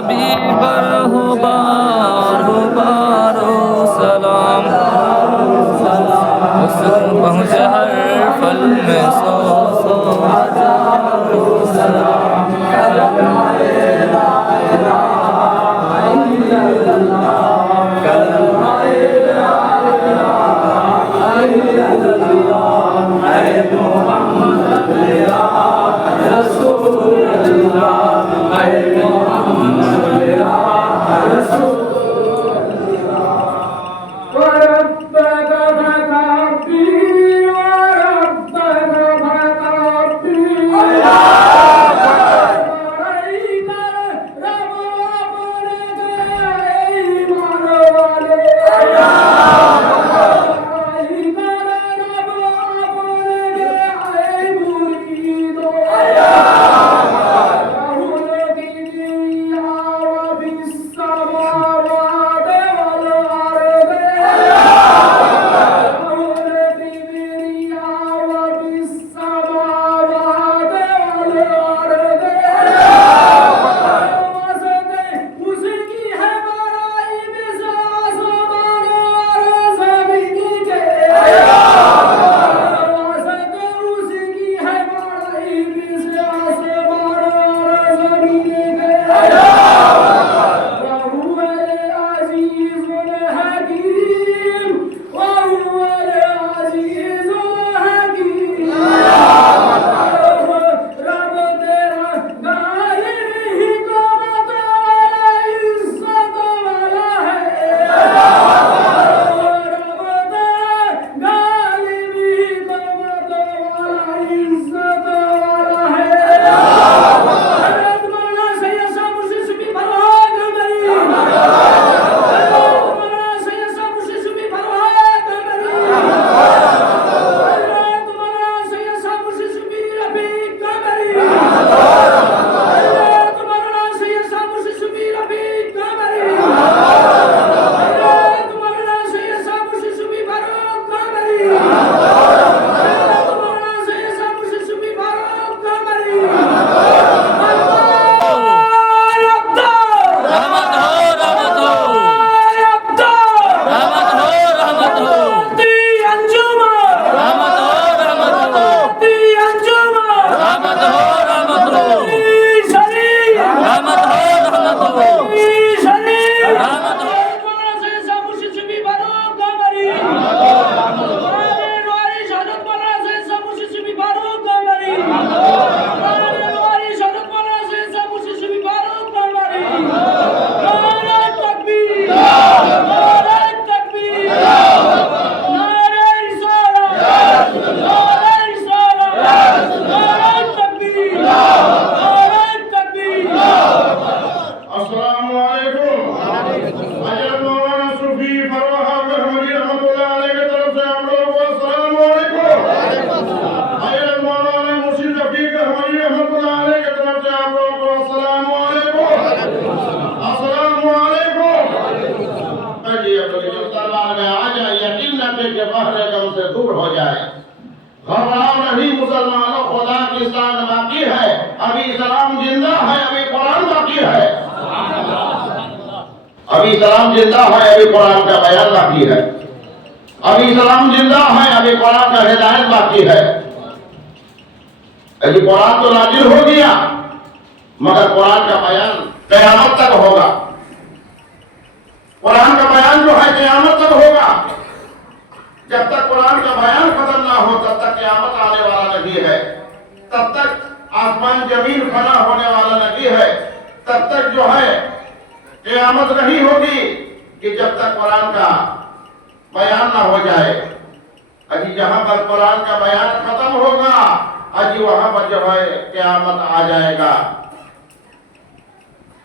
नबी पर हो बारो बारो सलाम। हुस्न पहुँचे हर फल में सौ सौ हजारों सलाम। दूर हो जाए। घबराओ नहीं मुसलमानों, खुदा की शान बाकी है, अभी इस्लाम जिंदा है, अभी कुरान बाकी है। अभी इस्लाम जिंदा है, अभी कुरान का बयान बाकी है। अभी इस्लाम जिंदा है, अभी कुरान का हिदायत बाकी है। अभी कुरान तो नाजिल हो गया, मगर कुरान का बयान क़यामत तक होगा। कुरान का बयान जो है क़यामत तक होगा। जब तक कुरान का बयान खत्म ना हो तब तक क़यामत आने वाला नहीं है। तब तक आसमान जमीन फना होने वाला नहीं है। तब तक जो है क़यामत नहीं होगी कि जब तक कुरान का बयान ना हो जाए। अजी जहां पर कुरान का बयान खत्म होगा, अजी वहां पर जो है क़यामत आ जाएगा।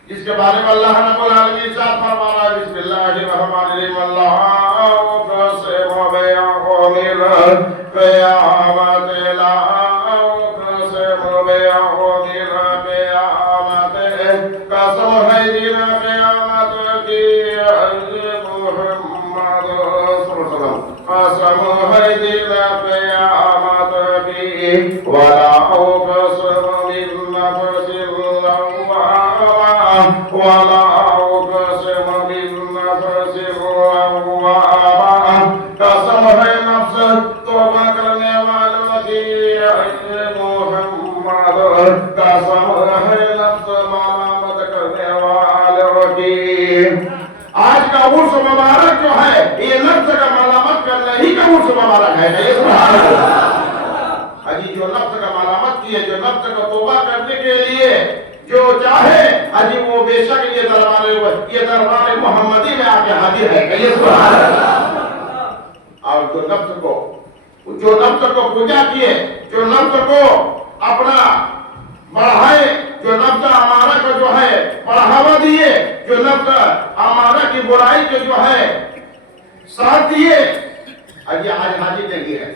जिसके बारे में अल्लाह रब्बुल आलमीन इरशाद फरमा रहा है, बिस्मिल्लाहिर्रहमानिर्रहीम, अल्लाहु क़सम बियौमिल क़यामत, अल्लाहु क़सम बियौमिल क़यामत, कसम है दिन क़यामत की, मोहम्मद सल्लल्लाहु अलैहि वसल्लम, कसम है दिन क़यामत की, वला क़सम बिन नफ्सिल लव्वामा, ولا أقسم بالنفس اللوامة قسم है नफ्स तौबा करने वालों की मोहम्मद कसम है नफ्स मलामत करने वालों की। आज का उर्स मुबारक जो है ये नफ्स का मलामत करने ही का उर्स मुबारक है। अजी जो नफ्स का मलामत किए, जो नफ्स को तौबा करने के लिए जो चाहे अजी वो बेशक ये दरबार मोहम्मदी में आके हाजिर है। और जो नफ्स को पूजा किए, जो नफ्स को अपना बढ़ाए, जो नफ्स हमारा को जो है बढ़ावा दिए, जो नफ्स हमारा की बुराई के जो है साथ दिए, अजी आज हाजिर नहीं है,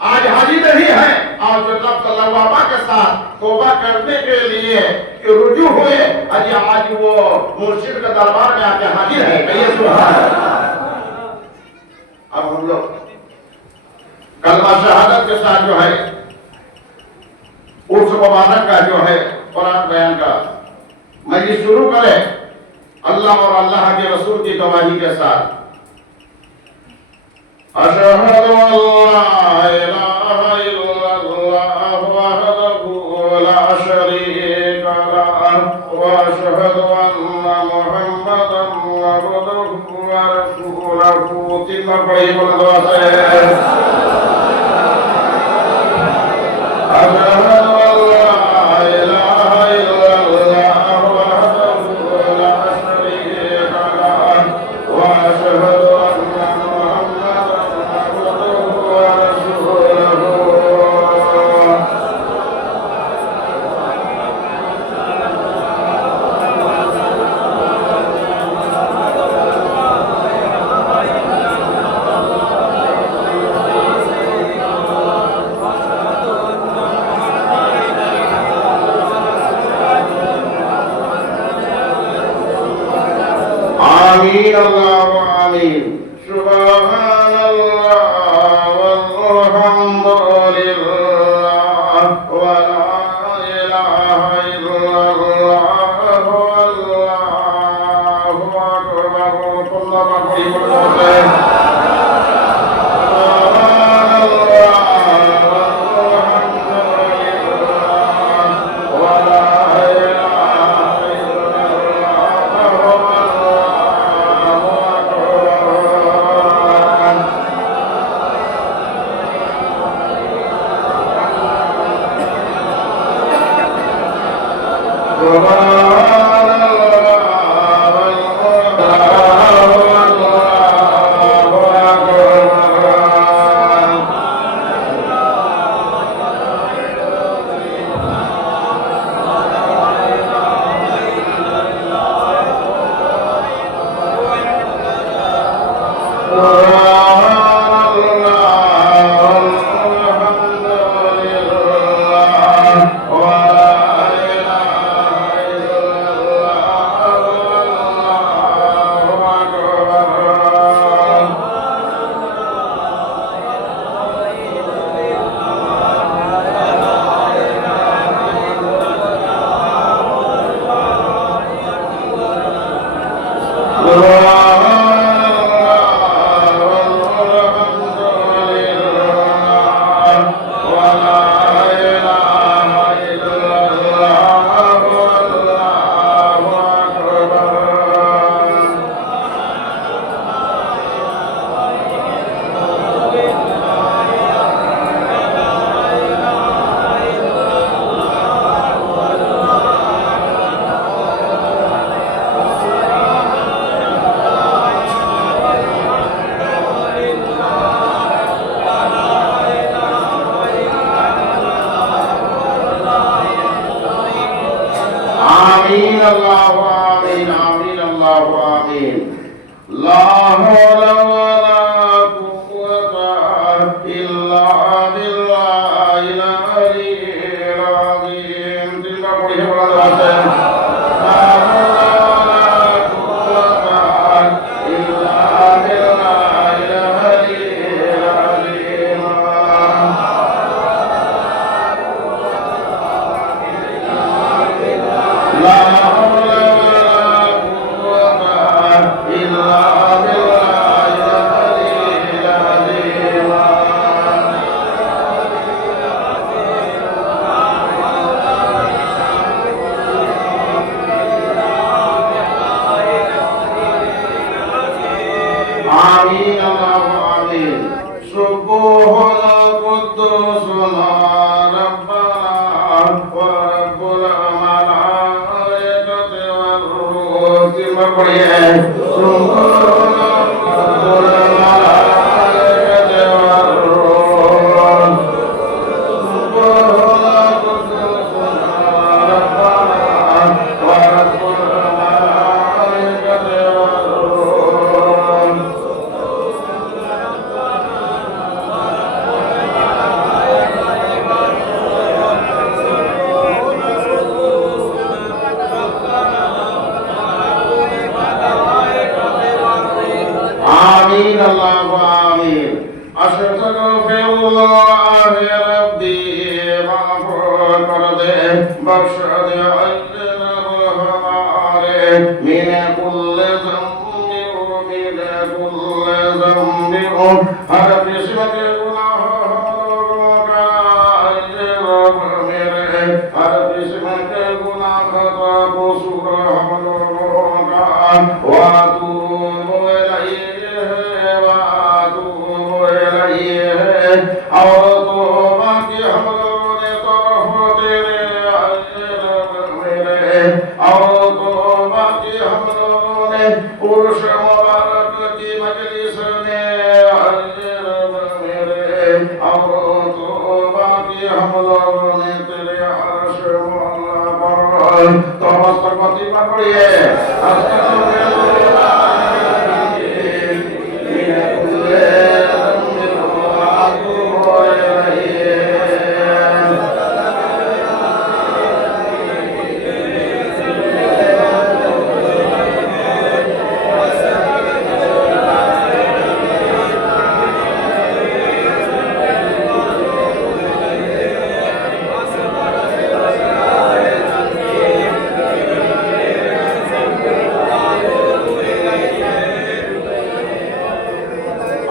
आज हाजिर नहीं है। और जो नफ्स लवामा के साथ तौबा करने के लिए रुजू हुए, अजी आज वो मुर्शिद के दरबार में आके हाजिर है। अब हम लोग कलमा शहादत के साथ जो है उर्स मुबारक का जो है कुरान बयान का मजलिस शुरू करें अल्लाह और अल्लाह के रसूल की गवाही के साथ। अशहदु अल्ला इलाहा इल्लल्लाह वहदहु ला शरीका लह व अशहदु अन्ना मुहम्मदन अब्दुहु व रसूलुहु। तीनों पढ़िए बोलो से आमीन अल्लाह आमीन। सुभान अल्लाह वल्हम्दुलिल्लाह व ला इलाहा इल्लल्लाह वल्लाहु अकबर। आमीन अल्लाह आमीन आमीन अल्लाह आमीन। ला हौला वला कुव्वता इल्ला बिल्लाहिल अलिय्यिल अज़ीम। तिनका पढ़िए बड़ा बात है। ला हौला वला कुव्वता इल्ला बिल्लाहिल अलिय्यिल अज़ीम। ला हौला तीन बार पढ़िए آمين اللهم آمين أستغفر الله يا ربي مغفور كرده بخشد أجر الهمار من كل ذنب ومن كل ذنب هر قسمة گناہ کا أجر میرے ہر قسمت گناہ کا قصور ہم لوگوں کا واتوب اور توبہ کی ہم لوگوں نے طرف تیرے اجر میرے اور توبہ کی ہم لوگوں نے عرش مبارک کی مجلس میں اجر میرے اور توبہ کی ہم لوگوں نے تیرے عرش مولا پر توبہ استغفار پڑھیے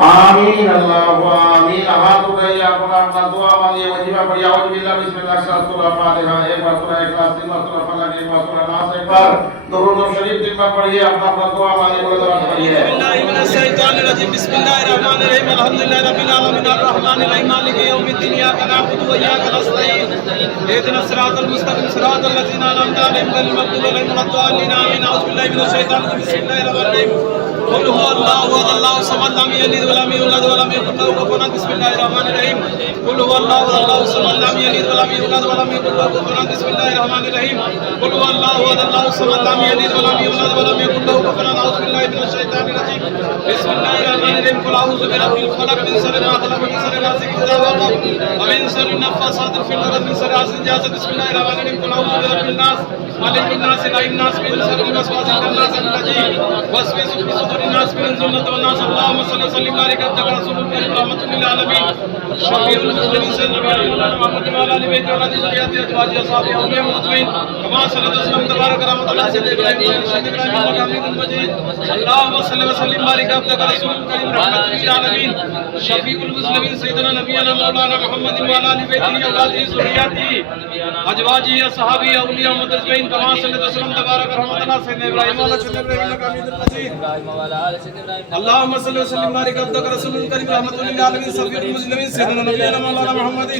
آمین اللہ آمین हाथ उठाइए अपना अपना दुआ मांगिए वजीफा पढ़िए औज़ बिल्लाहि बिस्मिल्लाह सूरह फातिहा एक बार सूरह इखलास तीन बार सूरह फलक एक बार सूरह नास एक बार दुरूद शरीफ तीन बार पढ़िए अपना अपना दुआ मांगिए बोले दुआ पढ़िए बिस्मिल्लाहि मिनश शैतानिर रजीम बिस्मिल्लाहिर रहमानिर रहीम अल्हम्दुलिल्लाहि रब्बिल आलमीन अर्रहमानिर रहीम मालिकि यौमिद्दीन इय्याका नअबुदु व इय्याका नस्तईन इहदिनस सिरातल मुस्तकीम सिरातल लज़ीना अनअमता अलैहिम गैरिल मग़्दूबि अलैहिम वलद्दालिन आमीन औज़ बिल्लाहि मिनश शैतानिर रजीम बिस्मिल्लाहिर रहमानिर रहीम قل هو الله احد الله الصمد لم يلد ولم يولد ولم يكن له كفوا احد بسم الله الرحمن الرحيم قل هو الله احد الله الصمد لم يلد ولم يولد ولم يكن له كفوا احد بسم الله الرحمن الرحيم قل هو الله احد الله الصمد لم يلد ولم يولد ولم يكن له كفوا احد اعوذ بالله من الشيطان الرجيم بسم الله الرحمن الرحيم قل اعوذ برب الفلق من شر ما خلق ومن شر غاسق اذا وقب ومن شر النفاثات في العقد من شر حاسد اذا حسد بسم الله الرحمن الرحيم قل اعوذ برب الناس مالك الناس اله الناس من شر الوسواس الخناس الرجيم وسوس في صدور الناس من الجنة والناس اللهم صل وسلم وبارك على رسول الله رحمة للعالمين شفيع المسلمين سيدنا محمد وعلى آله بيته وعلى ذريته أزواجه أصحابه أولياء المسلمين كما صلى وسلم تبارك رحمة الله سيدنا إبراهيم وسيدنا إبراهيم إنك حميد مجيد اللهم صل وسلم وبارك على رسول الله رحمة للعالمين شفيع المسلمين سيدنا نبينا مولانا محمد وعلى آله بيته وأولاده ذريته أزواجه أصحابه أولياء المسلمين كما صلى وسلم تبارك رحمة الله سيدنا إبراهيم وعلى سيدنا إبراهيم إنك حميد مجيد اللهم صل وسلم وبارك على رسول الكريم رحمة للعالمين شفيع المسلمين سيدنا نبينا مولانا محمد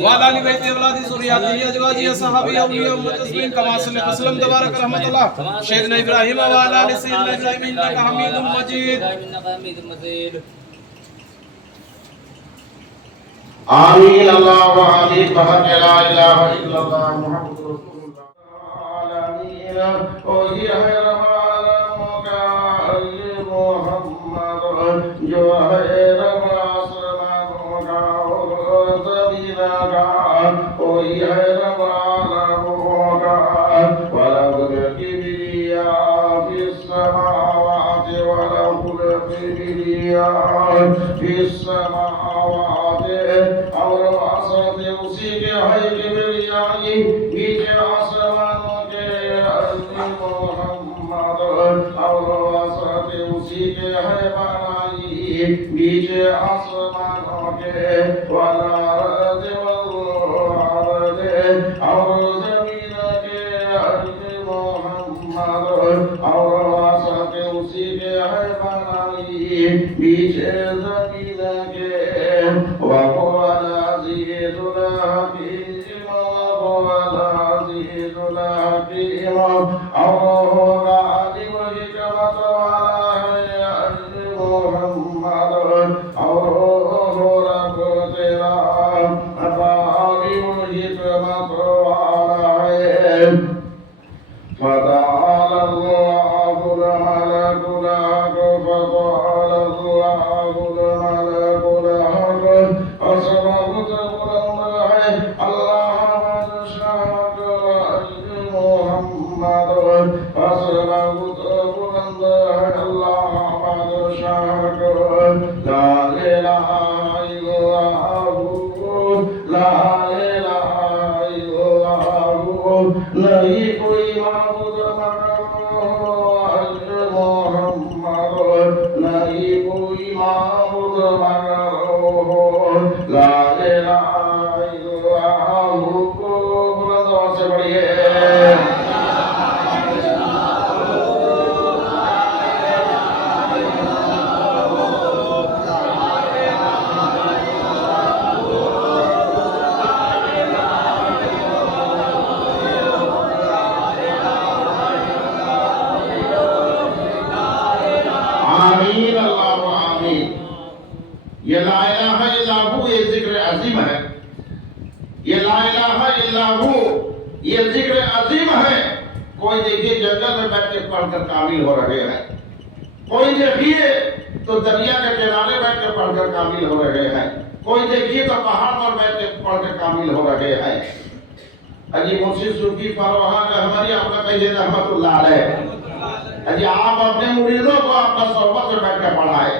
وعلى آل بيته أولاده ذريته أزواجه أصحابه أولياء المسلمين كما صلى وسلم تبارك رحمة الله سيدنا إبراهيم وعلى آل سيدنا إبراهيم إنك حميد مجيد آمين اللهم آمين بحق لا إله إلا الله محمد رسول الله العالمين وهي خير محمد جو ہے رب آسمانوں کا اور زمین کا وہی ہے رب عالموں کا وَلَهُ الْكِبْرِيَاءُ فِي السَّمَاوَاتِ وَلَهُ الْكِبْرِيَاءُ فِي السَّماوَاتِ اور واسط اسی کے ہے کبریائی نیچے آسمانوں کے محمد اور واسط اسی کے ہے بنائی نیچے آسمانوں کے والارض والعرض اور زمین کے محمد اور واسط اسی کے ہے بنائی نیچے زمین کے وهو العزيز الحكيم وهو العزيز الحكيم الله العليم नहीं कोई माबूद मगर मोहम्मद, नहीं कोई माबूद मगर ला इलाहा इल्लल्लाह। बुलंद आवाज से पढ़िए। आमीन अल्लाह आमीन। ये ला इलाहा इल्लल्लाहु ये जिक्र अजीम है। ये ला इलाहा इल्लल्लाहु ये जिक्र अजीम है। कोई देखिए जंगल में बैठ के पढ़कर कामिल हो रहे हैं, कोई देखिए तो दरिया के किनारे बैठ के पढ़कर कामिल हो रहे हैं, कोई देखिए तो पहाड़ पर बैठ के पढ़कर कामिल हो रहे हैं। अजी मुर्शिद सूफी फरवान रहमरी आपका कहिए रहमतुल्लाह अलैह। अजी आप अपने मुरीदों को अपना सोहबत में बैठकर पढ़ाए,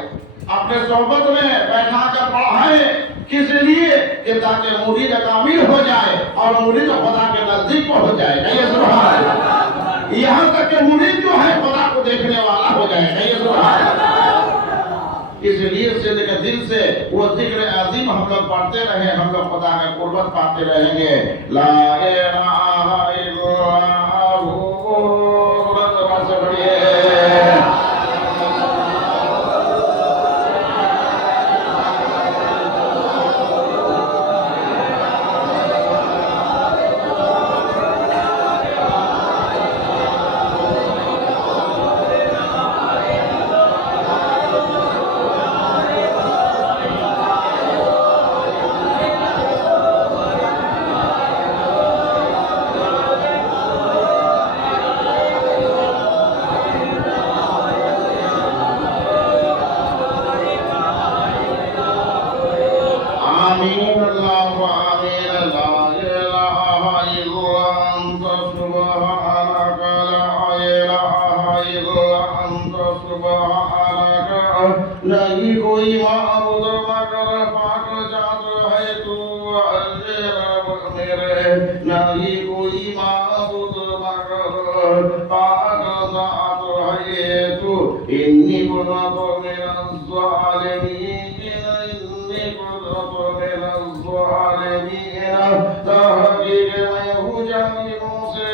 अपने सोहबत में बैठा कर पढ़ाए। किस लिए? कि ताकि मुरीद कामिल हो जाए और मुरीद खुदा के नजदीक पहुंच जाए। कहिए सुभान अल्लाह। यहाँ तक कि मुरीद जो है खुदा को देखने वाला हो जाए। कहिए सुभान अल्लाह। इसलिए से लेकर दिल से वो जिक्र अजीम हम लोग पढ़ते रहे, हम लोग खुदा का कुर्बत पाते रहेंगे। ला इलाहा इल्लल्लाहु। आमीन अल्लाह आमीन। ला इलाहा इल्ला अंत सुब्हानक, ला इलाहा इल्ला अंत सुब्हानक। नहीं कोई माबूद मगर पाक जात है तू अल्ले रब मेरे। नहीं कोई माबूद मगर पाक जात है तू। इन्नी कुनतु मिनज़ ज़ालिमीन, तहकीक मैं हूँ जालिमों से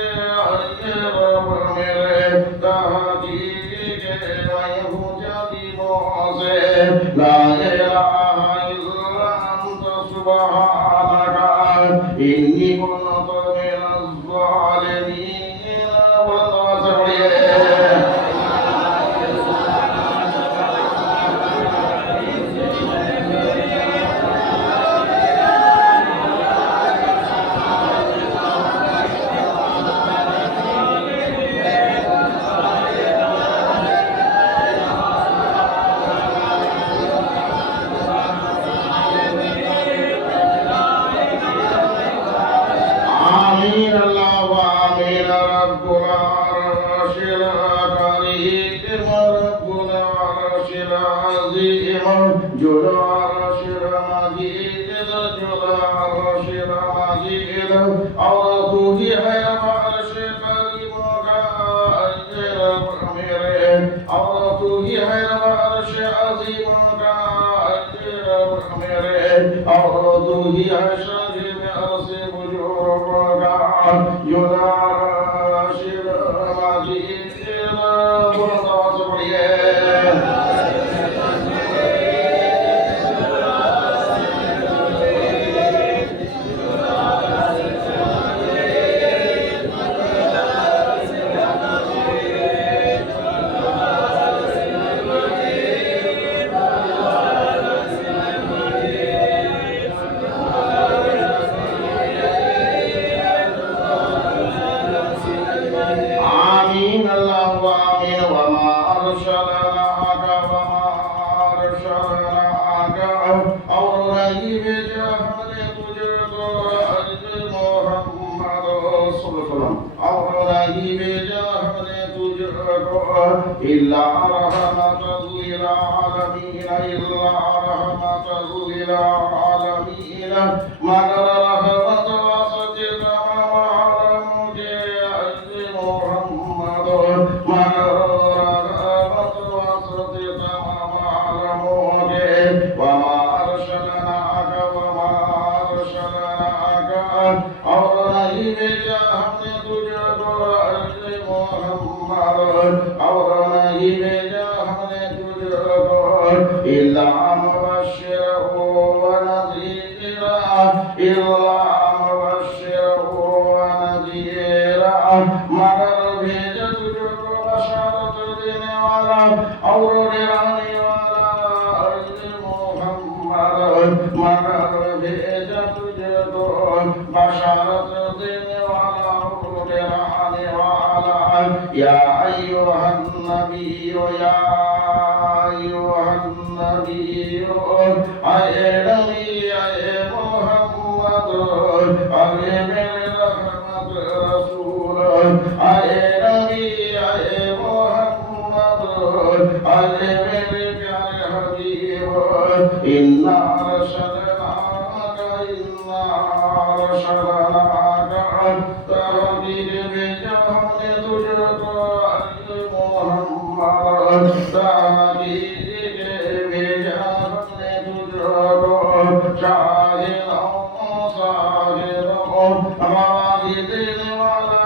रब मेरे। तहकीक मैं हूँ जालिमों से। ला इलाहा इल्ला अंत सुब्हानक इन्नी कुनतु मिनज़ ज़ालिमीन। बुलंद आवाज़ से पढ़िए। आमीन अल्लाह आमीन। रब्बुल अर्शिल करीम, रब्बुल अर्शिल अज़ीम, जुल अर्शिल मजीद, जुल अर्शिल मजीद। और तू ही है अर्श करीम का रब मेरे, और तू ही है अर्श अज़ीम का रब मेरे, और तू ही है शरीफ अर्श आमीन अल्लाह आमीन। वमा अरसलना إلا رحمة للعالمين إلا رحمة للعالمين مگر رحمت واسطے تمام عالموں کے عزیز محمد مگر رحمت واسطے تمام عالموں کے وما أرسلناك اور نہیں بھیجا ہم نے تجھے کو عزیز محمد اور نہیں بھیجا ہم نے تجھے کو إلا مبشرا ونذيرا إلا مبشرا ونذيرا مگر بھیجا تجھے کو بشارت دینے والا اور ڈرانے والا عزیز محمد مگر بھیجا تجھے کو بشارت دینے والا اور ڈرانے والا یا ایھا النبی یا ایھا النبی اے نبی اے محمد اے میرے رحمت رسول اے نبی اے محمد اے میرے پیارے حبیب انا ارسلناک تحقیق بھیجا ہم نے تجھ کو عزیز محمد تحقیق بھیجا ہم نے تجھ کو شاہدوں گواہی دینے والا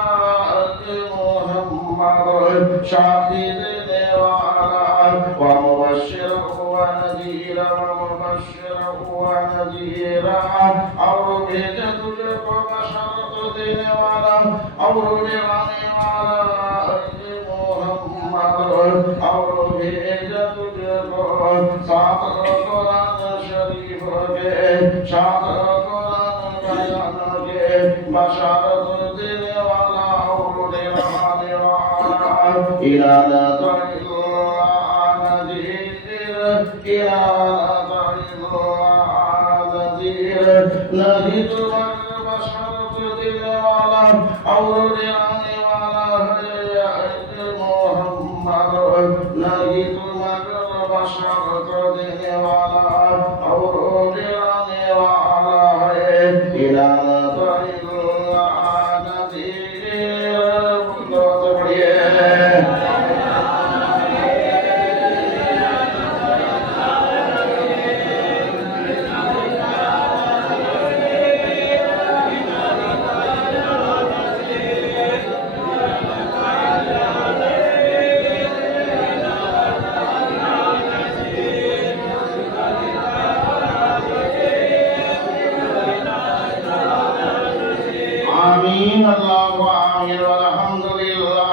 عزیز محمد شاہدی دینے والا ومبشرا ونذیرا ومبشرا ونذیرا اور بھیجا تجھ کو بشارت دینے والا اور ڈرانے والا عزیز محمد اور بھیجا تجھ کو ساتھ قرآن شریف کے ساتھ قرآن بیان کے بشارت دینے والا اور ڈرانے والا إِلَى نہیں تمہارے بشارت دینے والا اور ڈرانے والا ہے عزیز محمد نہیں تمہارے بشارت دینے والا اور ڈرانے والا ہے إِلَى آمین اللہ آمین والحمد للہ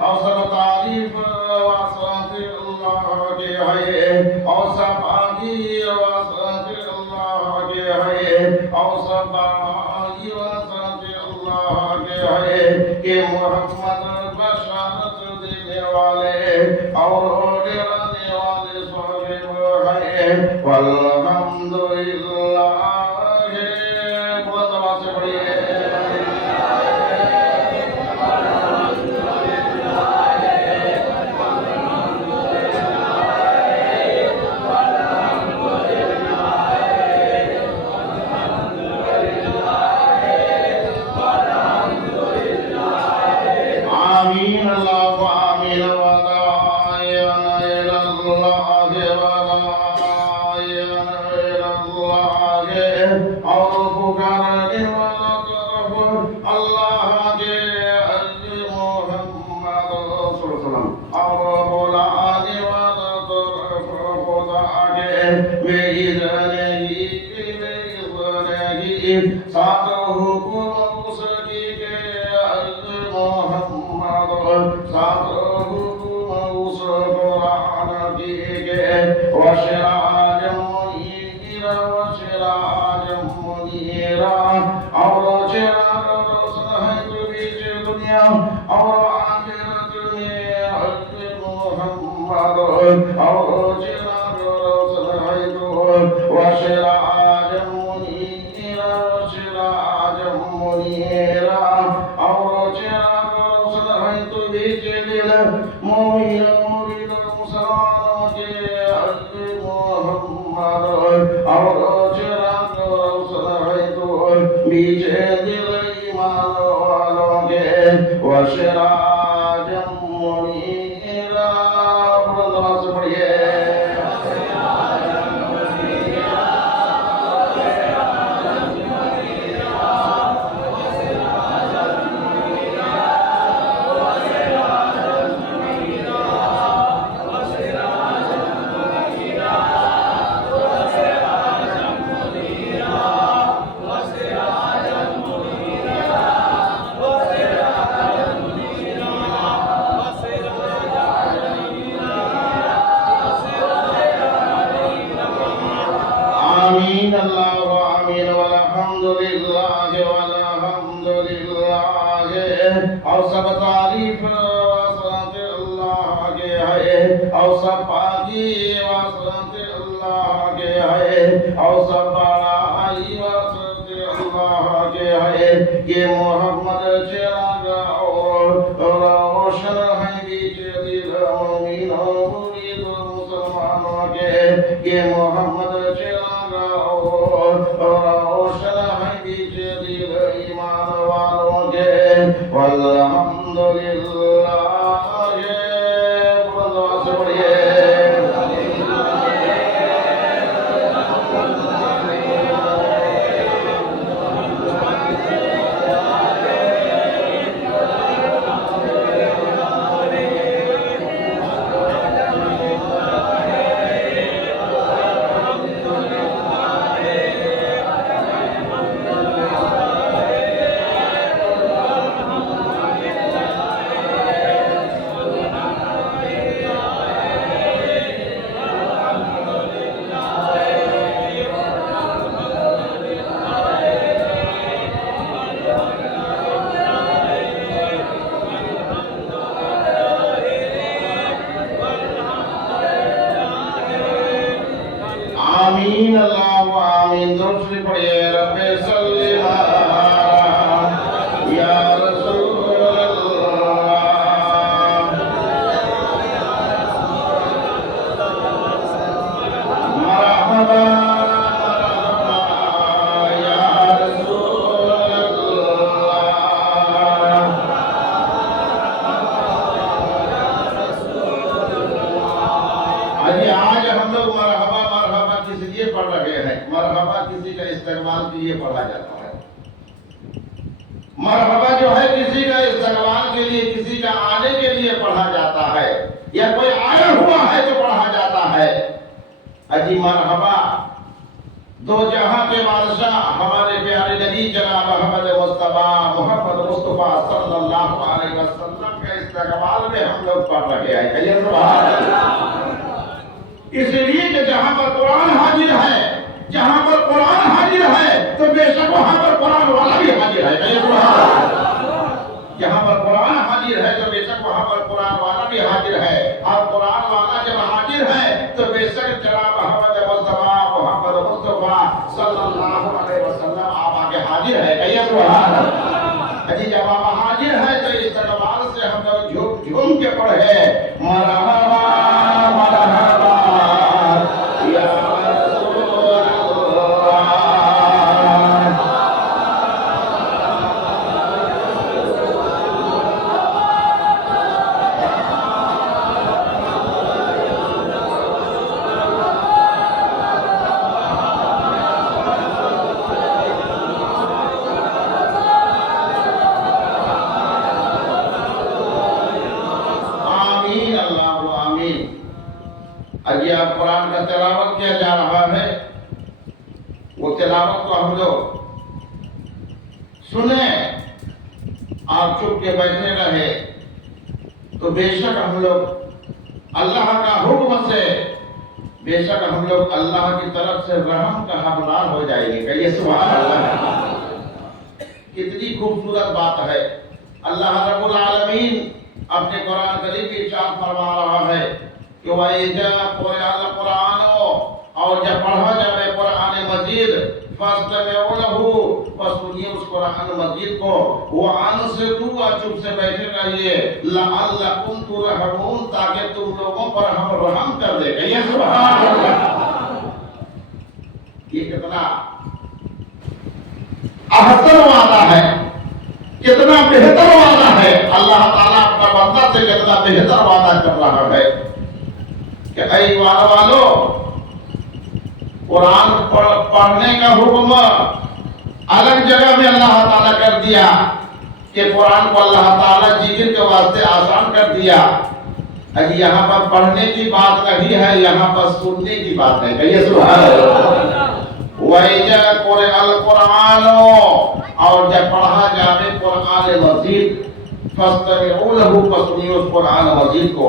اوسط تعریف واسط اللہ کے ہے اوسط پاکی واسط اللہ کے ہے اوسط بڑائی واسط اللہ کے ہے کہ محمد بشارت دینے والے اور ڈرانے والے صاحب ہے والحمد للہ آمین اللہ آمین وداعینا الاللہ وداعینا الاللہ اور پکارنے والا طرف اللہ کے عزیز محمد صلی اللہ علیہ وسلم اور بلانے والا طرف خدا کے بے اذنہی ساتھ حکم مسکی کے عزیز محمد ساتھ حکم اس قرآن کی کے وشراج منیرا وشراج منیرا اور چراغ روشن ہے تو بیچ دنیا اور آخرت میں عزیز محمد اور چراغ روشن ہے تو وشراج منیرا وشراج منیرا اور چراغ वसिराजं मुनीरा। बुलंद से पढ़िए। आमीन अल्लाह आमीन वल्हम्दुलिल्लाह और सब तारीफ वसनत अल्लाह के है और सब पाकी वसनत अल्लाह के है और सब बड़ाई वसनत अल्लाह के है। ये मोहम्मद चिराग और रोशन है बीच दिल मोमिनों मुसलमानों के। ये मोहम्मद चिराग और रोशन है बीच दिल ईमान वालों के। वल्हम्दुलिल्लाह। बुलंद से पढ़िए। आमीन अल्लाह आमीन। दूसरी पढ़िए। रब्बे सल्ली अला या रसूल अल्लाह। मरहबा या रसूल अल्लाह। अजी आज हम लोग मरहबा किस लिए पढ़ रहे हैं? मरहबा किसी का इस्तेमाल के लिए पढ़ा जाता है। मरहबा जो है किसी का इस्तेमाल के लिए, किसी का आने के लिए पढ़ा जाता है, या कोई आया हुआ है तो पढ़ा जाता है। अजी मरहबा दो जहां के बादशाह हमारे प्यारे नबी जनाब मोहम्मद मुस्तफा सल्लल्लाहु अलैहि वसल्लम के इस्तेमाल में हम लोग पढ़ रहे हैं। कहिए सुभान अल्लाह। इसलिए कि जहां पर कुरान हाजिर है, जहां पर कुरान हाजिर है तो बेशक वहां पर कुरान वाला भी हाजिर है। जहां पर कुरान हाजिर है तो बेशक वहां पर कुरान वाला भी हाजिर है। और कुरान वाला जब हाजिर है तो बेशक जनाब मोहम्मद मुस्तफा सल्लल्लाहु अलैहि वसल्लम आप आगे हाजिर है। कहिए सुभान अल्लाह। अजी जब आप हाजिर है तो इस तलवार से हम लोग झूम के पढ़े मरहबा मरहबा या रसूल अल्लाह। अजी आप कुरान का तिलावत किया जा रहा है, वो तिलावत को हम लोग सुने, आप चुप के बैठने रहे तो बेशक हम लोग अल्लाह का हुक्म से, बेशक हम लोग अल्लाह की तरफ से रहम का हकदार हो जाएंगे। कहिए सुभान अल्लाह। कितनी खूबसूरत बात है। अल्लाह रब्बुल आलमीन अपने कुरान करीम की इरशाद फरमा रहा है कि वइजा कुरान और जब पढ़ा जाए कुरान मजीद फस्तमिउ लहू, बस सुनिए उस कुरान मजीद को, वो अनसितू चुप से बैठे रहिए, लअल्लकुम तुरहमून, ताकि तुम लोगों पर हम रहम कर दे। कहिए सुभान अल्लाह। ये कितना अहसन वादा है, कितना बेहतर वादा है। अल्लाह अल्लाह बेहतर वादा कर रहा है कि ऐ ईमान वालों, कुरान पढ़ने का हुक्म अलग जगह में अल्लाह ताला कर दिया कि कुरान को अल्लाह ताला जिक्र के वास्ते आसान कर दिया। अभी यहाँ पर पढ़ने की बात नहीं है, यहाँ पर सुनने की बात है। कहिए सुभान अल्लाह। वैजा कुरान कुरानो, और जब पढ़ा जाए कुरान मजीद, फस्तमिऊ लहू, सुनिए उस कुरान मजीद को,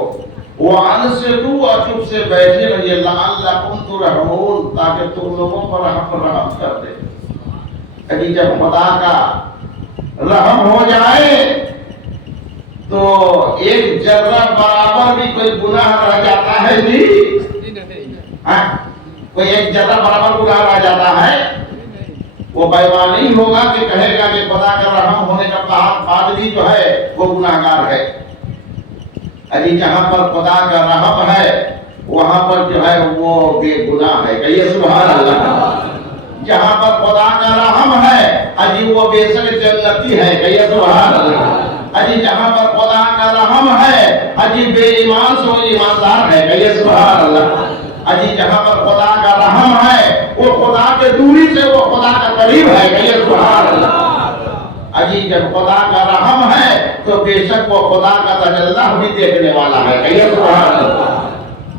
वान से तू चुप से बैठे रहिए, लअल्लकुम तुरहमून, ताकि तुम लोगों पर रहम कर दे। अभी जब खुदा का रहम हो जाए तो एक जर्रा बराबर भी कोई गुनाह रह जाता है जी? कोई एक जर्रा बराबर गुनाह रह जाता है? वो बेईमानी होगा कि कहेगा कि खुदा का रहम होने का बाद भी जो है वो गुनाहगार है। अभी जहाँ पर खुदा का रहम है वहां पर जो है वो बेगुनाह है। कहिए सुभान अल्लाह। जहाँ पर खुदा का रहम है अजी वो बेशक जन्नती है। कहिए सुभान अल्लाह। अजी जहाँ पर खुदा का रहम है अजी बेईमान से वो ईमानदार है। कहिए सुभान अल्लाह। अजी जहाँ पर खुदा का रहम है वो खुदा के दूरी से वो खुदा का करीब है। कहिए सुभान अल्लाह। अजी जब खुदा का रहम है तो बेशक वो खुदा का तजल्ला भी देखने वाला है। कहिए सुभान अल्लाह।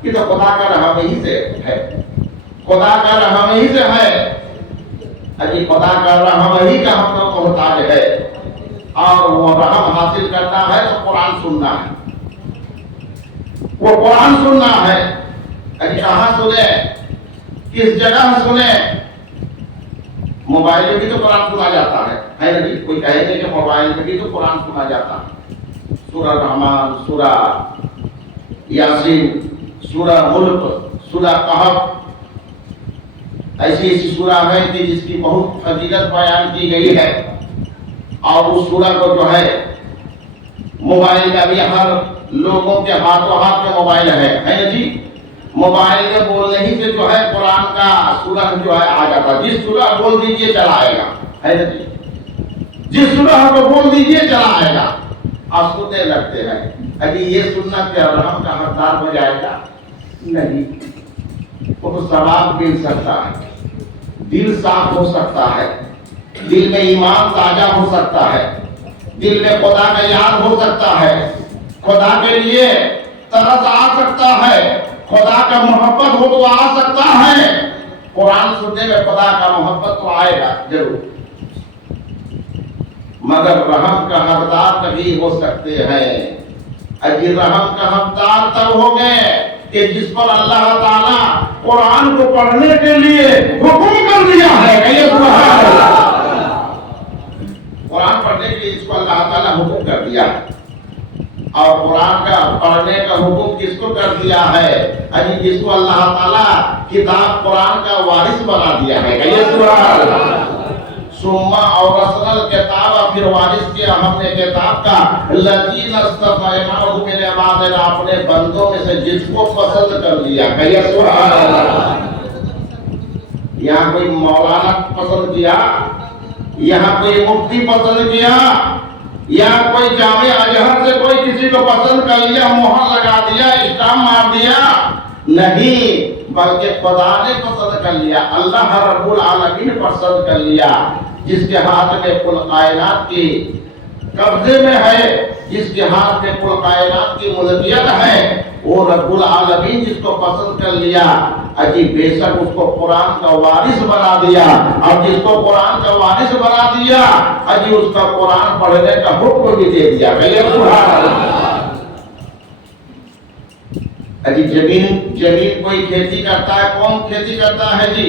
कि तो खुदा का रहम ही से है, खुदा का रहम ही से है। अजी खुदा का रहम ही का हम लोग मोहताज है, और वो रहम हासिल करना है तो कुरान सुनना है। वो कुरान सुनना है। अजी कहाँ सुने, किस जगह सुने? मोबाइल में भी तो कुरान सुना जाता है ना जी? कोई कहेंगे कि मोबाइल में भी तो कुरान सुना जाता है। सूरा रहमान, सूरा यासीन, सूरा मुल्क, सूरा कहफ, ऐसी ऐसी सूरा है कि जिसकी बहुत फजीलत बयान की गई है। और उस सूरा को जो है मोबाइल में अभी हर लोगों के हाथों हाथ में मोबाइल है ना जी? मोबाइल में बोलने ही से जो है कुरान का सूरा जो है आ जाता है। जिस सूरा बोल दीजिए चला आएगा, है ना जी? जिस सूरा को बोल दीजिए चला आएगा, आप सुनने लगते हैं। अभी ये सुनना क्या रहम का हकदार हो जाएगा? नहीं, वो तो सवाब मिल सकता है, दिल साफ हो सकता है, दिल में ईमान ताजा हो सकता है, दिल में खुदा का याद हो सकता है, खुदा के लिए तरस आ सकता है, खुदा का मोहब्बत हो तो आ सकता है। कुरान सुनने में खुदा का मोहब्बत तो आएगा जरूर, मगर रहम का हकदार तभी हो सकते हैं। अजी रहम का हकदार तब हो गए कि जिस पर अल्लाह ताला कुरान को पढ़ने के लिए हुक्म कर दिया है। कहिए सुभान अल्लाह। कुरान पढ़ने के लिए इसको अल्लाह ताला हुक्म कर दिया है। और कुरान का पढ़ने का हुक्म किसको कर दिया है? अजी जिसको अल्लाह ताला किताब कुरान का वारिस बना दिया है। कहिए सुभान अल्लाह। सुम्मा और रसनल किताब, फिर वारिस किया हमने किताब का, लकीन अस्तफैनाहु मिन इबादिना, अपने बंदों में से जिसको पसंद कर लिया। कहिए सुभान अल्लाह। यहाँ कोई मौलाना पसंद किया, यहाँ कोई मुफ्ती पसंद किया, या कोई जामे अजहर से कोई किसी को पसंद कर लिया, मोहर लगा दिया, स्टाम्प मार दिया? नहीं, बल्कि खुदा ने पसंद कर लिया, अल्लाह रब्बुल आलमीन पसंद कर लिया, जिसके हाथ में कुल कायनात की कब्जे में है, जिसके हाथ में कुल कायनात की मुल्कियत है, वो रब्बुल आलमीन जिसको पसंद कर लिया, अजी बेशक उसको कुरान का वारिस बना दिया। और जिसको कुरान का वारिस बना दिया, अजी उसका कुरान पढ़ने का हुक्म भी दे दिया। अजी जमीन कोई खेती करता है, कौन खेती करता है जी?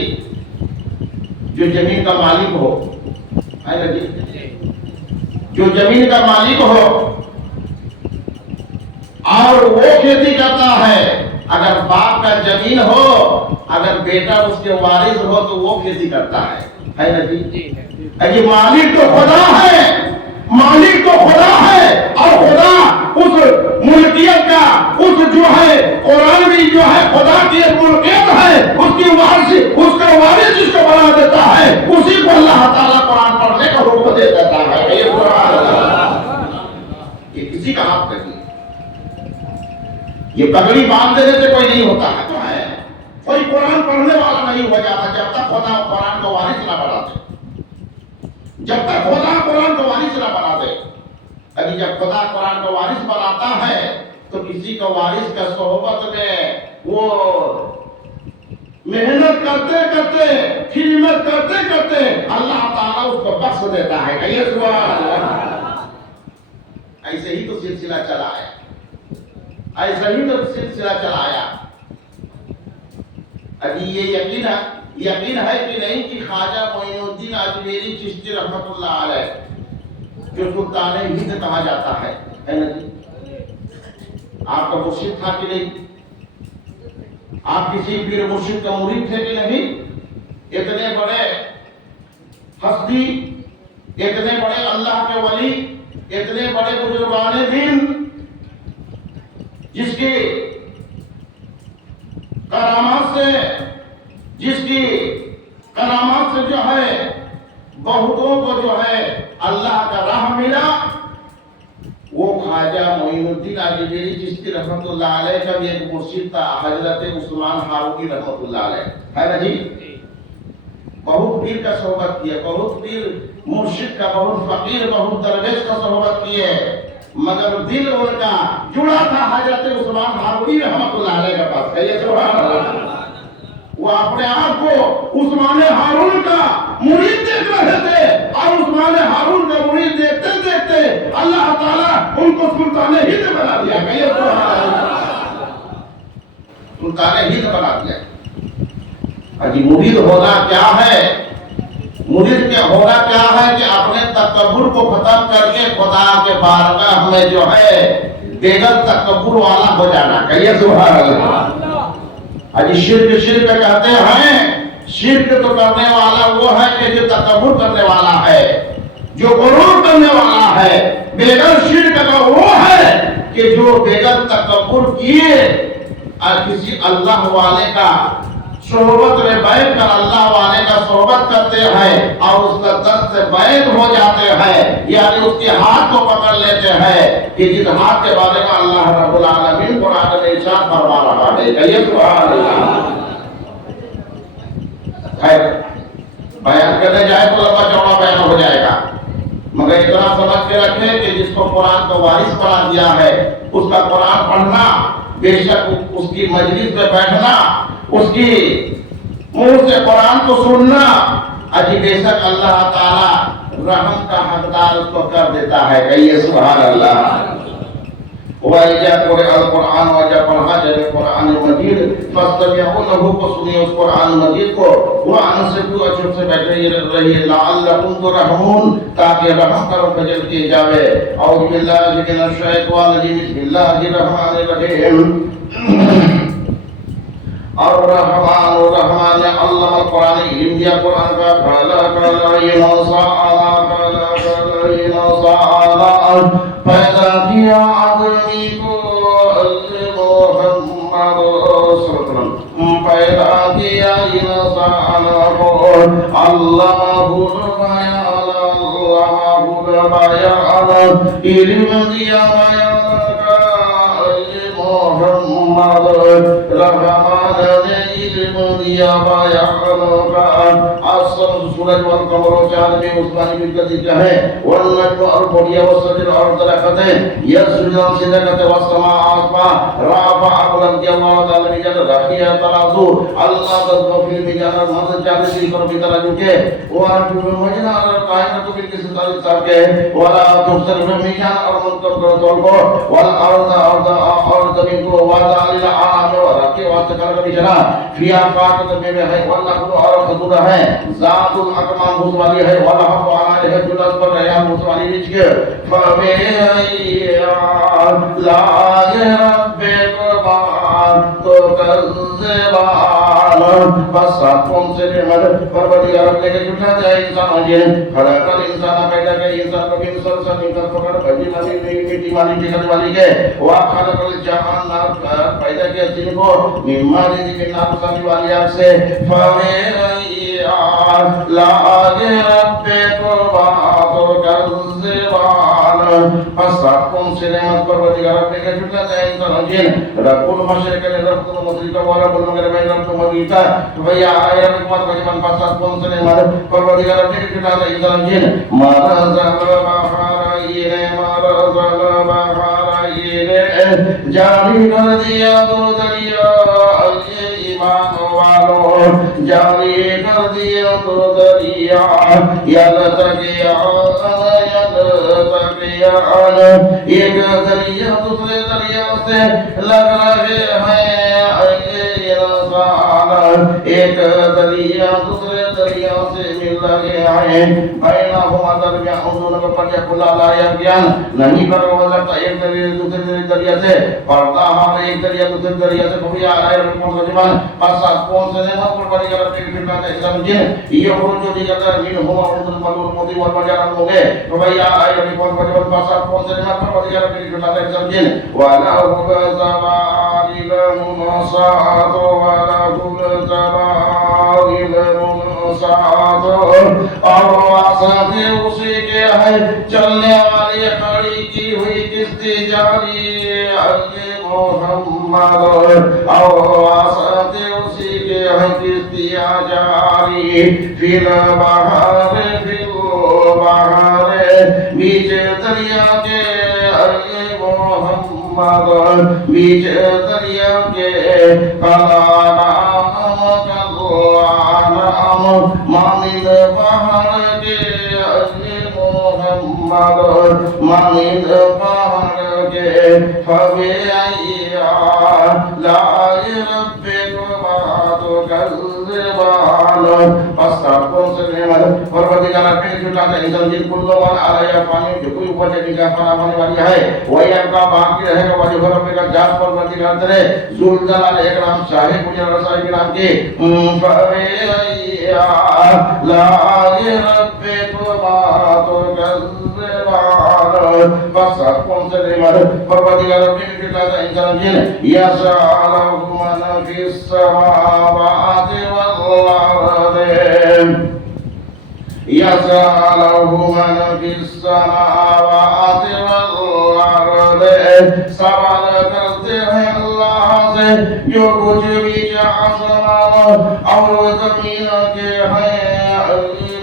जो जमीन का मालिक हो, है ना जी? जो जमीन का मालिक हो और वो खेती करता है। अगर बाप का जमीन हो, अगर बेटा उसके वारिस हो तो वो खेती करता है ना जी? अजी मालिक तो खुदा है, मालिक तो खुदा है, और खुदा उस मुल्कियत का, उस जो है कुरान भी जो है खुदा की मुल्कियत है, उसकी वारिस, उसका वारिस जिसको बना देता है, उसी को अल्लाह ताला कुरान पढ़ने का हुक्म दे देता है। ये किसी का हाथ नहीं, ये पगड़ी बांध देने से कोई नहीं होता है, तो है कोई कुरान पढ़ने वाला नहीं हो जाता जब तक खुदा कुरान को वारिस ना बना दे, जब तक खुदा कुरान को वारिस ना बना दे। अभी जब खुदा कुरान को वारिस बनाता है तो किसी को वारिस का सोहबत में वो मेहनत करते करते खिदमत करते करते अल्लाह ताला उसको बख्श देता है। कहिए सुभान अल्लाह। ऐसे ही तो सिलसिला चलाया, ऐसा ही तो सिलसिला चलाया। अभी ये यकीन है कि नहीं कि ख्वाजा मोइनुद्दीन अजमेरी चिश्ती रहमतुल्लाह अलैह जो सुल्तान हिंद कहा जाता है ना जी, आपका मुर्शिद था कि नहीं? आप किसी पीर मुर्शिद का मुरीद थे कि नहीं? इतने बड़े हस्ती, इतने बड़े अल्लाह के वली, इतने बड़े बुजुर्गाने दीन जिसकी करामात से जो है बहुतों को जो है अल्लाह का राह मिला, वो ख्वाजा मोइनुद्दीन अजमेरी चिश्ती रहमतुल्लाह अलैह का भी एक मुर्शिद था, हजरत उस्मान हारूनी रहमतुल्लाह अलैह, है ना जी। बहुत पीर का सोहबत किया, बहुत पीर मुर्शिद का, बहुत फकीर, बहुत दरवेश का सोहबत किए, मगर दिल उनका जुड़ा था हजरत उस्मान हारूनी रहमतुल्लाह अलैह के पास। कहिए सुभान अल्लाह। वो अपने आप को उस्मान हारून का मुरीद देख रहे थे और उस्मान हारून का मुरीद देखते देखते अल्लाह ताला उनको सुल्तान हिंद बना दिया। कहिए सुभान अल्लाह। सुल्तान हिंद बना दिया। अजी मुरीद होना क्या है? मुरीद के होना क्या है कि अपने तकब्बुर को खत्म करके खुदा के बारगाह में जो है बेगल तकब्बुर वाला हो जाना। कहिए सुभान अल्लाह। अजी शिर्क कहते हैं, शिर्क तो करने वाला वो है कि जो तकब्बुर करने वाला है, जो गुरूर करने वाला है। बेगल शिर्क का वो है कि जो बेगल तकब्बुर किए और किसी अल्लाह वाले का सोहबत में बैठ कर अल्लाह वाले का सोहबत करते हैं और उसका दस्त से बैठ हो जाते हैं, यानी उसके हाथ को पकड़ लेते हैं कि जिस हाथ के बारे में अल्लाह रब्बुल आलमीन कुरान में इरशाद फरमा रहा है। कहिए सुभान अल्लाह। खैर बयान करने जाए तो लंबा चौड़ा बयान हो जाएगा, मगर इतना समझ के रखें कि जिसको कुरान को वारिस बना दिया है उसका कुरान पढ़ना, बेशक उसकी मजलिस में बैठना, उसकी मुंह से कुरान को सुनना, अजी बेशक अल्लाह ताला रहम का हकदार उसको कर देता है। कहिए सुभान अल्लाह। वैजा कुरान कुरान वैजा पढ़ा जब कुरान मजीद फस्तमिऊनहु को सुनिए उस कुरान मजीद को, वो अनसितु चुप से बैठे रहिए लअल्लकुम तुरहमून, ताकि रहम करो फजल किए जावे। औज़ु बिल्लाहि मिनश शैतानिर रजीम, बिस्मिल्लाहिर रहमानिर रहीम। और रहमान अल्लाह कुरान इल्म दिया, कुरान का पैदा किया आदमी को पैदा किया इंसान को अल्लाहु इल्म दिया मोहम्मद रहमान ने इल्म दिया सूरज वल कमर चांद में उस्मानी बिल्कुल दिखता है वल नजम और बढ़िया वो सजर और दरख्तें यस्जुदन सिदकत व समा आसमा राफा बुलंद अल्लाह ताला ने जब रखिया तराजू अल्लाह तज़ फिल मिजान मद चांद सी पर भी तरह झुके और मजना और कायनात को बिल्कुल सारी साथ के वाला तुसर में मिजान और मुनकम करो तौल को वल अर्द और जमीन को वादा अल आम और रखे वास्ते कर बिछना फिया पाक में है वल्लाह और खदूर है जातुल अकमाल घुस वाली है वाला हम आले है जुलस पर रहा घुस वाली बीच के फमे ला रब्बे कुर्बान तो कज़बान बस कौन से नेमत परवरदिगार रब लेके उठा जाए इंसान हो जाए खलकल इंसान पैदा के इंसान को भी सरसा निकल पकड़ भजी वाली मिट्टी वाली टिकट वाली के वा खलकल जहान नार पैदा किया जिनको निम्मारी के नाम सानी वाली आग से फमे लागे रब्बे को बातो कज़बान Pasal pun selamat berbahagia mereka juga saya insan Rabbul masyarakat Rabbul Masjid wala bul maghrib Rabbul Madinah supaya ayat hikmat bagaimana pasal pun selamat berbahagia mereka juga saya insan marazal bahara ire jari kar diya do dariya ईमान वालों जारी कर दिया तो दरिया यल तकिया एक दरिया दूसरे दरिया से लग रहे हैं एक दरिया दूसरे दरिया से मिल रहे हैं बैना हुआ दरिया दोनों को पढ़िया खुला लाया ज्ञान नहीं कर वो लगता एक दरिया दूसरे दरिया से पर्दा हम एक दरिया दूसरे दरिया से कभी आ रहा है जीवन pasal pun senema berbalik kepada kita Islam jin ia perlu dikatakan min huwa untuk malul mudi wal bajaran moge supaya ayat di pon pada pasal pun senema berbalik kepada kita Islam jin wala huzabaril musaad wala huzabaril musaad और आसाते उसी के है चलने वाली खड़ी की हुई किस्ती जारी अल्लाह मोहम्मद और आसाते उसी के है किस्तियां जारी फिर बहार बीच दरिया के अल्लाह मोहम्मद बीच दरिया के मानिद पहाड़ के मोहम्मद मानिद पहाड़ के फवे आइया लाए रब्बे को बात कल्बान pasal pun senema परवदिगार पे जुटा के इंसान जिन कुल्लोवान आलया पानी जो कोई ऊपर से निकाल पाना होने वाली है वही आपका बाकी रहेगा वाली घर पे का जात परवदिगार तेरे जुलजलाल एक नाम शाही पुजन रसाई के नाम के फवे आइया लाए रब्बे को बात कल्बान pasal pun senema परवदिगार पे जुटा के इंसान जिन या सअलहु मन फिस समावाति वल अर्द यसअलहु मन फिस समावाति वल अर्द सवाल करते हैं अल्लाह से जो कुछ भी आसमान और जमीन के हैं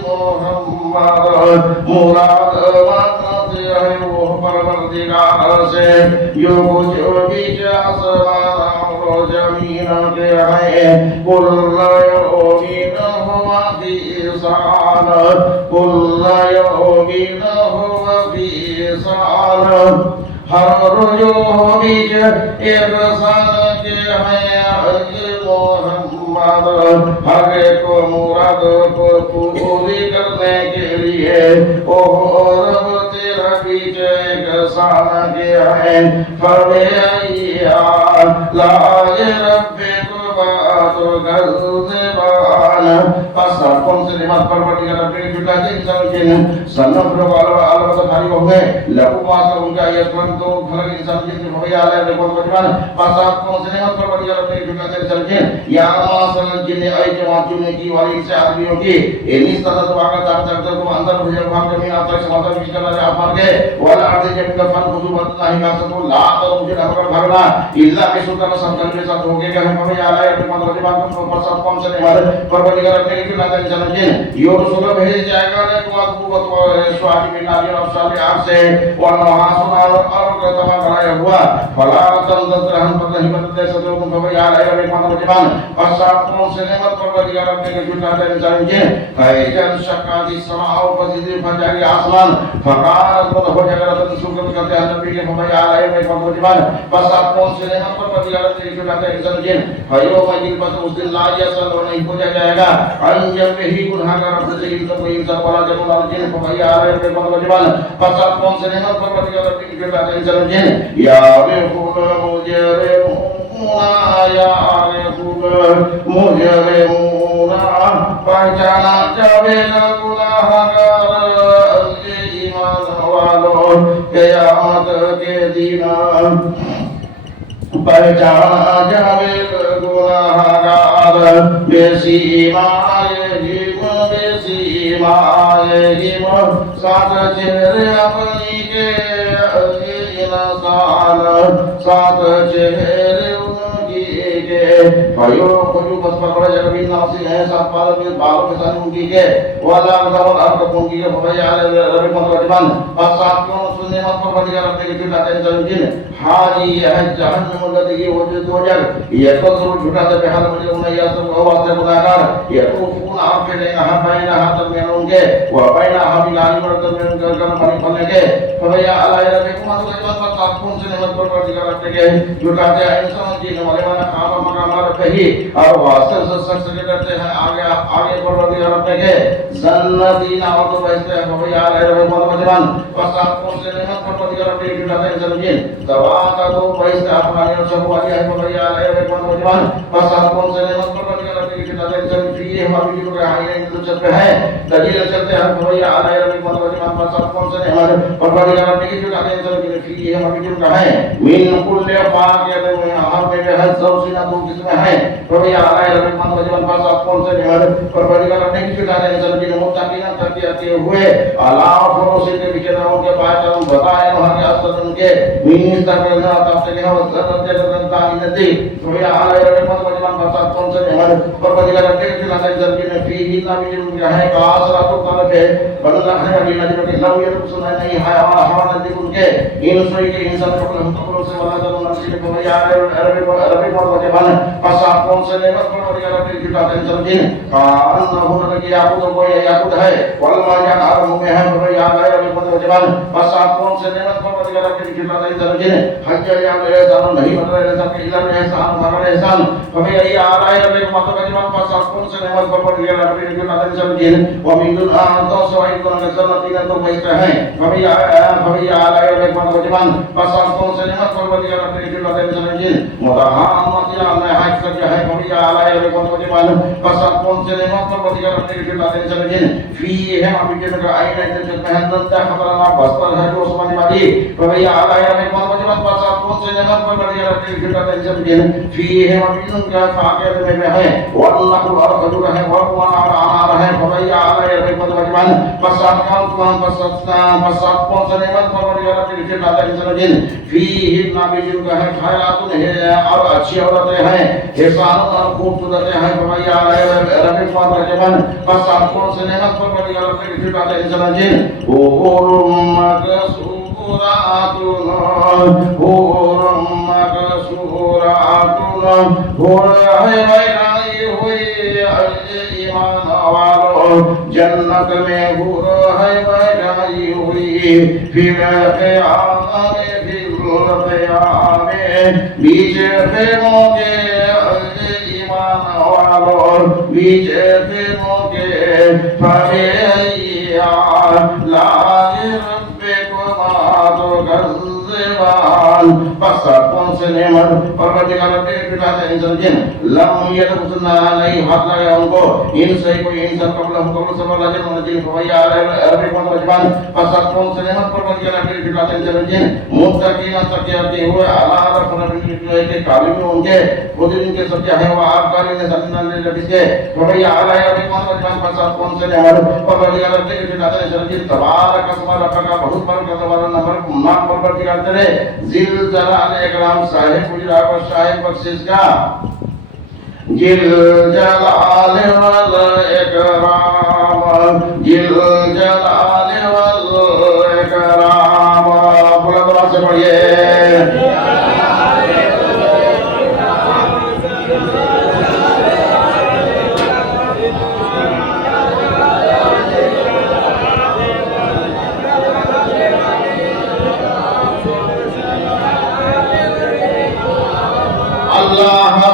मोहम्मद मुराद मानते हैं वो परवरदिगार से जो कुछ भी आसमान और जमीन के हैं कुल यौमिन हुवा फी शान कुल यौमिन हुवा फी शान हर रोज बीच एक सान के हैं मोहम्मद हर एक मुराद को पूरी करने के लिए ओ रब तेरा बीच एक सान के हैं फवे आइया लाए रब्बे को बात गल्बान pasal pun selimat perwadigan Nabi juga insan jin sana berwala alam sehari wahai lalu masa unga ayat tentu kalau insan jin berwaya alam dengan bagaimana pasal pun selimat perwadigan Nabi juga insan jin ya masal jin ayat jemaatun ki wali se आदमियों की ini salah satu akan tak tu अंदर भजन भाग जमीन आता है समाधान विचार है आप मार्गे वाला अर्थ जमीन का फल खुद बात नहीं का सब ला तो मुझे नमक भरना इल्ला के सुल्तान संकल्प के साथ होगे कि हम हमें आ रहा है अपने मंत्र बात को pasal pun selimat perwadigan Nabi juga insan jin यो रसूल भेज जाएगा ने कुआत कुवत स्वाति बिन नाबी और साले आपसे और महासुन और तमा कराया हुआ फला तंदत रहन पर नहीं बदले सदो को भव यार है रे मतलब जीवन और साथ को से नेमत पर बदिगार अपने के जुटा है इंसान के फैजन शकादी समाओ पजिदे फजारी आसमान फकार को हो जाएगा तो शुक्र करते हैं नबी के भव यार है रे मतलब जीवन बस साथ को से नेमत पर बदिगार अपने के जुटा है इंसान के भयो मजिल बस उस दिन ला यसल नहीं हो जाएगा अंजम में ही गुनाहगार अपने से इंसान को इंसान वाला जब लाल जिन को भैया आ रहे हैं मतलब जीवन pasal pun senema perwadigar Nabi juga insan jin ya rehul mujrimuna ya rehul mujrimuna pahchana jabe gunaहगार ईमान वालों क़यामत के दिन पहचाना जावे गुनाहगार बेसीमाए हिम साथ चेहरे अपनी के इंसान सात चेहरे उनकी के भाइयों खुजू बस पकड़ा जगबी नासी है सात बालों के साथ उनकी के वाला जमान अर्थ उनकी के भैया रवि पंद्रह और सात क्यों सुनने मत पर बदिया रखने की झूठा टेंशन जिन हाजी यह जहन्नम लगी वो जो दो जग ये तो जरूर झूठा से बेहाल मुझे उन्हें यह सब वास्ते गुनाहगार ये तो फूल आप के लेना है बैना हाथ में उनके वो बैना हम लाली मर्द में उनका गम पानी पड़ने के भैया अल्लाह रबे को मत कोई बात सात कौन से नेमत पर बदिया रखने के झूठा से इंसान जी ने वाले वाला काम मकाम रखी और वास्ते से सख्त से करते हैं आगे पर बदिया रखने के जन्नती ना तो वैसे भैया अल्लाह रबे को मत और सात कौन से नेमत पर बदिया रखने के झूठा से इंसान दवा का तो पैसे अपनाने और सब वाली है भैया अरे कौन नौजवान बस आप कौन से नेमत पर बनी करते हैं कि दादा जब फ्री है हम भी लोग हाई रेंज तो चलते हैं दलील चलते हैं भैया अरे कौन नौजवान बस आप कौन से नेमत पर बनी करते हैं कि दादा जब फ्री है हम भी लोग है मीन कुल पाक या तो हम में है सब सीना तो किसमें है भैया अरे कौन नौजवान बस आप कौन से नेमत पर बनी करते हैं कि दादा जब की मुत्तकीना तकियाते हुए अल्लाह फरोसे के पीछे ना उनके पास हम बताए वहां के असर उनके मीन तक ना तब तक ना उसके तानी नदी तो ये आले रे मत बजमान भाषा कौन से हमारे पर बदिया रखते हैं कि ना जल्दी में फी ही ना भी जो है कास रातों तलब है बदला है अभी नदी में लव ये तो सुना नहीं है हवा नदी उनके इन सोई के इंसान को हम तो से वाला जब नदी में भैया अरबी मत बजमान भाषा कौन से नेमत पर बदिया रखते हैं कि ना जल्दी कान होने लगी आपको तो कोई याकूत है वल माया आरम में है भैया अरबी मत बजमान भाषा कौन से नेमत पर बदिया रखते हैं कि ना जल्दी हज या मेरे सामने नहीं बन रहे सब इल्ला में एहसान मगर एहसान हमें यही आ रहा है मेरे माता का जीवन पास कौन से नेमत पर पड़ गया अपने जो नादन चल गए वो मिंदुल तो सवाई को नजर नतीजा तो वैसे है हमें आ रहा है मेरे माता का जीवन पास कौन से नेमत पर पड़ गया अपने जो नादन चल गए मुताहामतिया में है सब है हमें आ रहा है मेरे माता का जीवन पास कौन से नेमत पर पड़ गया अपने जो नादन चल गए फी है अभी के का आईना जो मेहनत का खतरा बस्तर है जो उस्मानी वाली हमें आ रहा है मेरे माता का जीवन पास कौन से नेमत पर बड़ी रखते हैं कि टेंशन के फी है मबीन का फाके में है वल्लाहु और खजूर है और अनार है भैया आले रे पद भगवान पसात कौन पसात कौन से नेमत पर बड़ी रखते हैं कि टेंशन के फी ही नाबीन का है खैरात है और अच्छी औरतें हैं एहसान और खूबसूरत है भैया आले रे पद भगवान पसात कौन से नेमत पर बड़ी रखते हैं कि टेंशन के ओ मकसू जन्नत में हूर है बैठाई हुई फिर बीच प्रेमों के ईमान वालों बीच प्रेमों के फरे बस कौन से नेमत परवरदिगार के पिता से इंसान जिन लम ये तो सुनना नहीं हाथ लगाया उनको इन से कोई इंसान कबल हम कबल सब अल्लाह जन उन्हें जिन भैया अरबी मत बजमान बस कौन से नेमत परवरदिगार के पिता से इंसान जिन मुत्तकीना तकियाते हुए अल्लाह रब्बुल आलमीन के काबिल में उनके खुद इनके सच्चा है वो आपकारी ने जन्नत ले लगी के भैया अरबी मत बजमान बस कौन से नेमत परवरदिगार के पिता से इंसान जिन तबारक अस्मा रब्बका बहुत बरकत वाला नंबर नाम परवरदिगार तेरे जिल जलाल इकराम साहिब गुजरा और साहिब बख्शिश का जिल जलाल वल इकराम जिल जलाल वल इकराम बुलंद आवाज से पढ़िए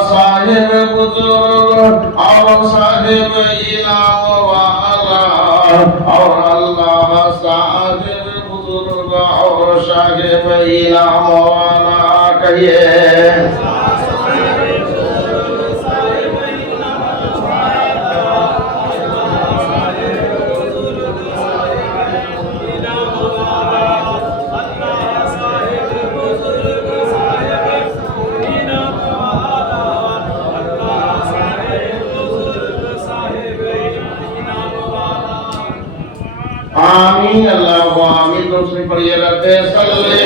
साहिब बुजुर्ग और साहिब इनाम वाला और अल्लाह साहिब बुजुर्ग और साहिब इनाम वाला कहिए आमीन अल्लाह आमीन तो उसमें पढ़िए रब्बे सल्ले